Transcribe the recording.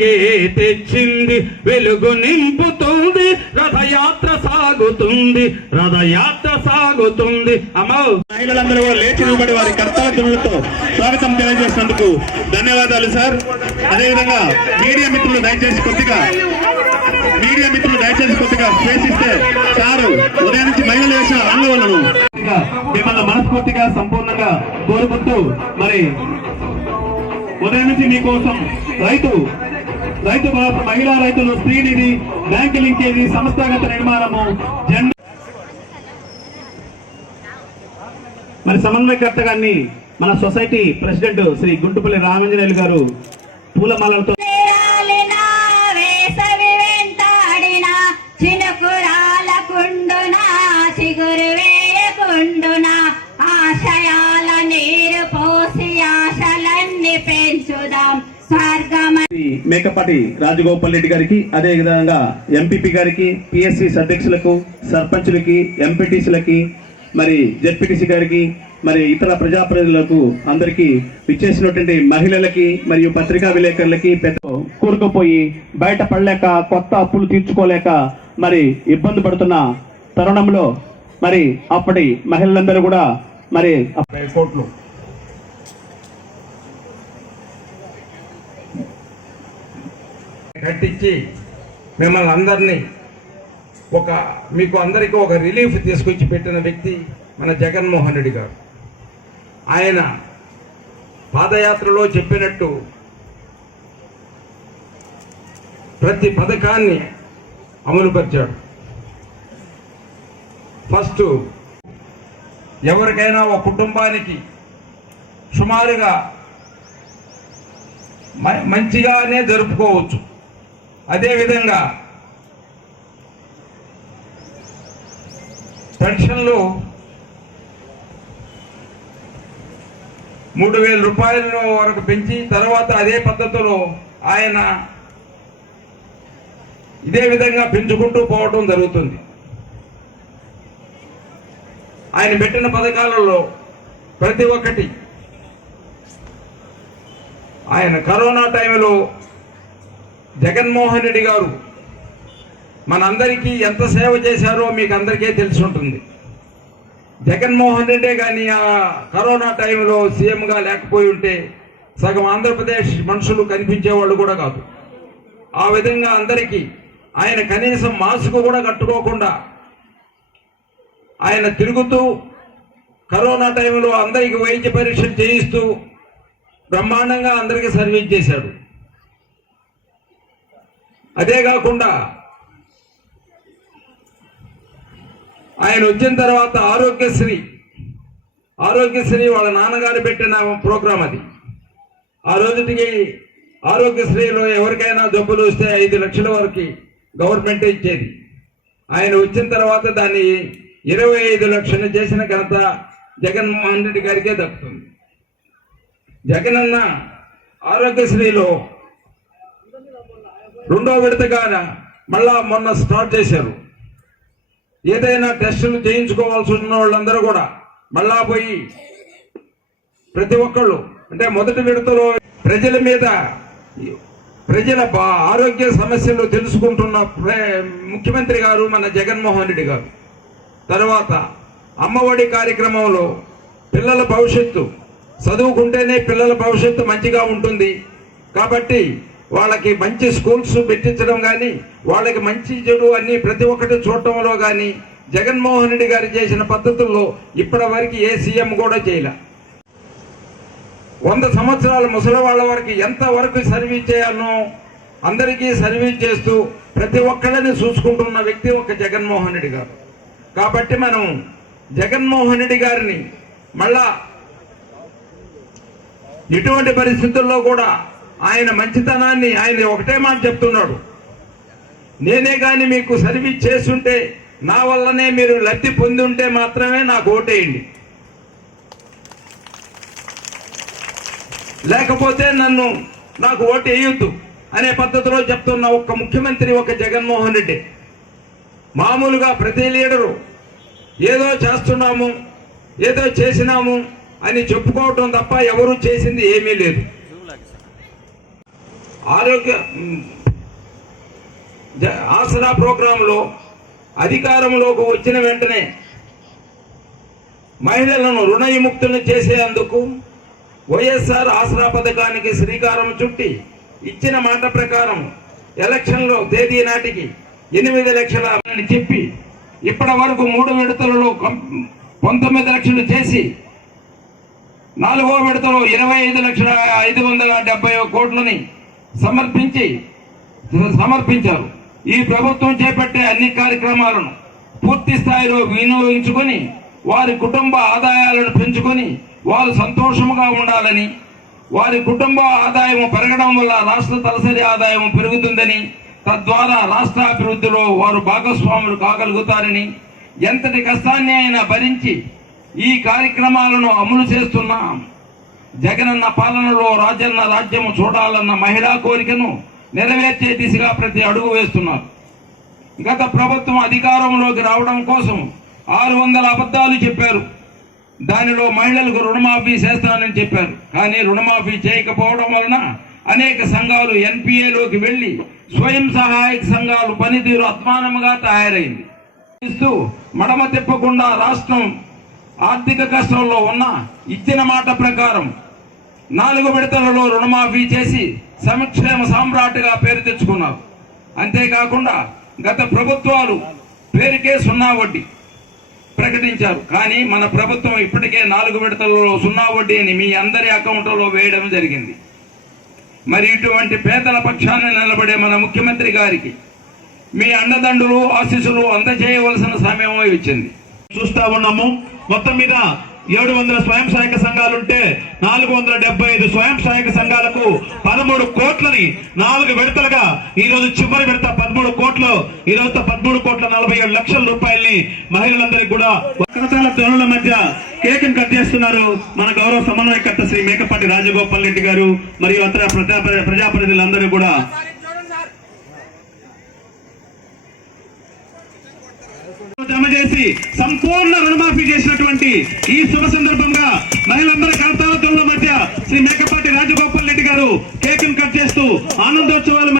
వెలుగే తెచ్చింది. వెలుగు నింపుతుంది. రథయాత్ర సాగుతుంది. రథయాత్ర సాగుతుంది. అమ్మో. మహిళలందరూ కూడా లేచి నిలబడి వారి కర్తవ్యములతో స్వాగతం తెలియజేసినందుకు ధన్యవాదాలు సార్. అదేవిధంగా మీడియా మిత్రులు దయచేసి కొద్దిగా మీడియా మిత్రులు దయచేసి కొద్దిగా స్పేస్ ఇస్తే సారు ఉదయం నుంచి మహిళలు వేసిన ఆందోళనను మిమ్మల్ని మనస్ఫూర్తిగా సంపూర్ణంగా కోరుకుంటూ మరి ఉదయం నుంచి మీకోసం రైతు రైతు భరోసా, మహిళా రైతులు స్త్రీనిధి బ్యాంకు లింకేజీ సంస్థాగత నిర్మాణము జెండా మరి సమన్వయకర్త గారిని మన సొసైటీ ప్రెసిడెంట్ శ్రీ గుంటుపల్లి రామంజనేయులు గారు పూలమాలలతో రాలిన వేసవి వెంటాడిన చిగురు మేకపాటి రాజగోపాల్ రెడ్డి గారికి అదే విధంగా ఎంపీపీ గారికి పిఎస్సి అధ్యక్షులకు సర్పంచులకి ఎంపీటీసీలకి మరి జెడ్పీటీసీ గారికి మరి ఇతర ప్రజాప్రతినిధులకు అందరికీ విచ్చేసినటువంటి మహిళలకి మరియు పత్రికా విలేకరులకి పెద్ద కూరుకుపోయి బయట పడలేక కొత్త అప్పులు తీర్చుకోలేక మరి ఇబ్బంది పడుతున్న తరుణంలో మరి అప్పటి మహిళలందరూ కూడా మరి కోట్లు కట్టించి మిమ్మల్ని అందరినీ ఒక మీకు అందరికీ ఒక రిలీఫ్ తీసుకొచ్చి పెట్టిన వ్యక్తి మన జగన్మోహన్ రెడ్డి గారు. ఆయన పాదయాత్రలో చెప్పినట్టు ప్రతి పథకాన్ని అమలుపరిచాడు. ఫస్ట్ ఎవరికైనా ఒక కుటుంబానికి సుమారుగా మంచిగానే జరుపుకోవచ్చు. అదేవిధంగా పెన్షన్లు మూడు వేల రూపాయల వరకు పెంచి తర్వాత అదే పద్ధతిలో ఆయన ఇదే విధంగా పెంచుకుంటూ పోవటం జరుగుతుంది. ఆయన పెట్టిన పథకాలలో ప్రతి ఒక్కటి ఆయన కరోనా టైంలో జగన్మోహన్ రెడ్డి గారు మనందరికీ ఎంత సేవ చేశారో మీకు అందరికీ తెలిసి ఉంటుంది జగన్మోహన్ రెడ్డి కానీ ఆ కరోనా టైంలో సీఎంగా లేకపోయి ఉంటే సగం ఆంధ్రప్రదేశ్ మనుషులు కనిపించేవాళ్ళు కూడా కాదు. ఆ విధంగా అందరికీ ఆయన కనీసం మాస్క్ కూడా కట్టుకోకుండా ఆయన తిరుగుతూ కరోనా టైంలో అందరికీ వైద్య పరీక్షలు చేయిస్తూ బ్రహ్మాండంగా అందరికీ సర్వీస్ చేశాడు. అదే కాకుండా ఆయన వచ్చిన తర్వాత ఆరోగ్యశ్రీ ఆరోగ్యశ్రీ వాళ్ళ నాన్నగారు పెట్టిన ప్రోగ్రాం అది. ఆ రోజుకి ఆరోగ్యశ్రీలో ఎవరికైనా జబ్బులు వస్తే ఐదు లక్షల వరకు గవర్నమెంట్ ఇచ్చేది. ఆయన వచ్చిన తర్వాత దాన్ని ఇరవై ఐదు లక్షలు చేసిన ఘనత జగన్మోహన్ రెడ్డి గారికే దక్కుతుంది. జగనన్న ఆరోగ్యశ్రీలో రెండో విడతగా మళ్ళా మొన్న స్టార్ట్ చేశారు. ఏదైనా టెస్టులు చేయించుకోవాల్సి ఉన్న వాళ్ళందరూ కూడా మళ్ళా పోయి ప్రతి ఒక్కళ్ళు అంటే మొదటి విడతలో ప్రజల మీద ప్రజల ఆరోగ్య సమస్యలు తెలుసుకుంటున్న ప్ర- ముఖ్యమంత్రి గారు మన జగన్మోహన్ రెడ్డి గారు. తర్వాత అమ్మఒడి కార్యక్రమంలో పిల్లల భవిష్యత్తు చదువుకుంటేనే పిల్లల భవిష్యత్తు మంచిగా ఉంటుంది. కాబట్టి వాళ్ళకి మంచి స్కూల్స్ పెట్టించడం కానీ వాళ్ళకి మంచి చెడు అన్ని ప్రతి ఒక్కటి చూడటంలో కానీ జగన్మోహన్ రెడ్డి గారు చేసిన పద్ధతుల్లో ఇప్పటి వరకు ఏ సీఎం కూడా చేయలే. వంద సంవత్సరాల ముసలి వాళ్ళ వరకు ఎంత వరకు సర్వీస్ చేయాలనో అందరికీ సర్వీస్ చేస్తూ ప్రతి ఒక్కళ్ళని చూసుకుంటున్న వ్యక్తి ఒక జగన్మోహన్ రెడ్డి గారు. కాబట్టి మనం జగన్మోహన్ రెడ్డి గారిని మళ్ళా ఇటువంటి పరిస్థితుల్లో కూడా ఆయన మంచితనాన్ని ఆయన ఒకటే మాట చెప్తున్నాడు. నేనే కానీ మీకు సర్వీస్ చేస్తుంటే నా వల్లనే మీరు లబ్ధి పొంది ఉంటే మాత్రమే నాకు ఓటేయండి. లేకపోతే నన్ను నాకు ఓటు వేయొద్దు అనే పద్ధతిలో చెప్తున్న ఒక్క ముఖ్యమంత్రి ఒక జగన్మోహన్ రెడ్డి. మామూలుగా ప్రతి లీడరు ఏదో చేస్తున్నాము ఏదో చేసినాము అని చెప్పుకోవటం తప్ప ఎవరు చేసింది ఏమీ లేదు. ఆరోగ్య ఆసరా ప్రోగ్రాంలో అధికారంలోకి వచ్చిన వెంటనే మహిళలను రుణ విముక్తులను చేసేందుకు వైఎస్ఆర్ ఆసరా పథకానికి శ్రీకారం చుట్టి ఇచ్చిన మాట ప్రకారం ఎలక్షన్లో తేదీ నాటికి ఎనిమిది లక్షల అని చెప్పి ఇప్పటి వరకు మూడు విడతలలో పంతొమ్మిది లక్షలు చేసి నాలుగో విడతలో ఇరవై ఐదు లక్షల ఐదు వందల డెబ్బై కోట్లని సమర్పించి సమర్పించారు. ఈ ప్రభుత్వం చేపట్టే అన్ని కార్యక్రమాలను పూర్తి స్థాయిలో వినియోగించుకొని వారి కుటుంబ ఆదాయాలను పెంచుకొని వారు సంతోషముగా ఉండాలని వారి కుటుంబ ఆదాయం పెరగడం వల్ల రాష్ట్ర తలసరి ఆదాయం పెరుగుతుందని తద్వారా రాష్ట్ర అభివృద్ధిలో వారు భాగస్వాములు కాగలుగుతారని ఎంతటి కష్టాన్ని అయినా భరించి ఈ కార్యక్రమాలను అమలు చేస్తున్నాం. జగనన్న పాలనలో రాజన్న రాజ్యము చూడాలన్న మహిళా కోరికను నెరవేర్చే దిశగా ప్రతి అడుగు వేస్తున్నారు. గత ప్రభుత్వం అధికారంలోకి రావడం కోసం ఆరు వందల అబద్ధాలు చెప్పారు. దానిలో మహిళలకు రుణమాఫీ చేస్తానని చెప్పారు. కానీ రుణమాఫీ చేయకపోవడం వలన అనేక సంఘాలు ఎన్పిఏలోకి వెళ్ళి స్వయం సహాయక సంఘాలు పనితీరు అధ్వానముగా తయారైంది. ఇస్తూ మడమ తిప్పకుండా రాష్ట్రం ఆర్థిక కష్టంలో ఉన్న ఇచ్చిన మాట ప్రకారం నాలుగు విడతలలో రుణమాఫీ చేసి సంక్షేమ సామ్రాట్గా పేరు తెచ్చుకున్నారు. అంతేకాకుండా గత ప్రభుత్వాలు పేరుకే సున్నా వడ్డీ ప్రకటించారు. కానీ మన ప్రభుత్వం ఇప్పటికే నాలుగు విడతలలో సున్నా వడ్డీని మీ అందరి అకౌంట్లలో వేయడం జరిగింది. మరి ఇటువంటి పేదల పక్షాన్ని నిలబడే మన ముఖ్యమంత్రి గారికి మీ అండదండులు ఆశీస్సులు అందజేయవలసిన సమయం వచ్చింది చూస్తా ఉన్నాము. మొత్తం మీద ఏడు వందల స్వయం సహాయక సంఘాలుంటే నాలుగు వందల డెబ్బై ఐదు స్వయం సహాయక సంఘాలకు పదమూడు కోట్లని నాలుగు విడతలుగా ఈ రోజు చివరి విడత పదమూడు కోట్లు ఈ రోజుతో పదమూడు కోట్ల నలభై ఏడు లక్షల రూపాయల్ని మహిళలందరికీ కూడా రకరకాల ధ్వనుల మధ్య కేకును కట్ చేస్తున్నారు మన గౌరవ సమన్వయకర్త శ్రీ మేకపాటి రాజగోపాల్ రెడ్డి గారు మరియు అతర ప్రజా ప్రజాప్రతినిధులందరూ కూడా. జమ చేసి సంపూర్ణ రుణమాఫీ చేసినటువంటి ఈ శుభ సందర్భంగా మహిళలందరి కడతాల మధ్య శ్రీ మేకపాటి రాజగోపాల్ రెడ్డి గారు కేకును కట్ చేస్తూ ఆనందోత్సవాలు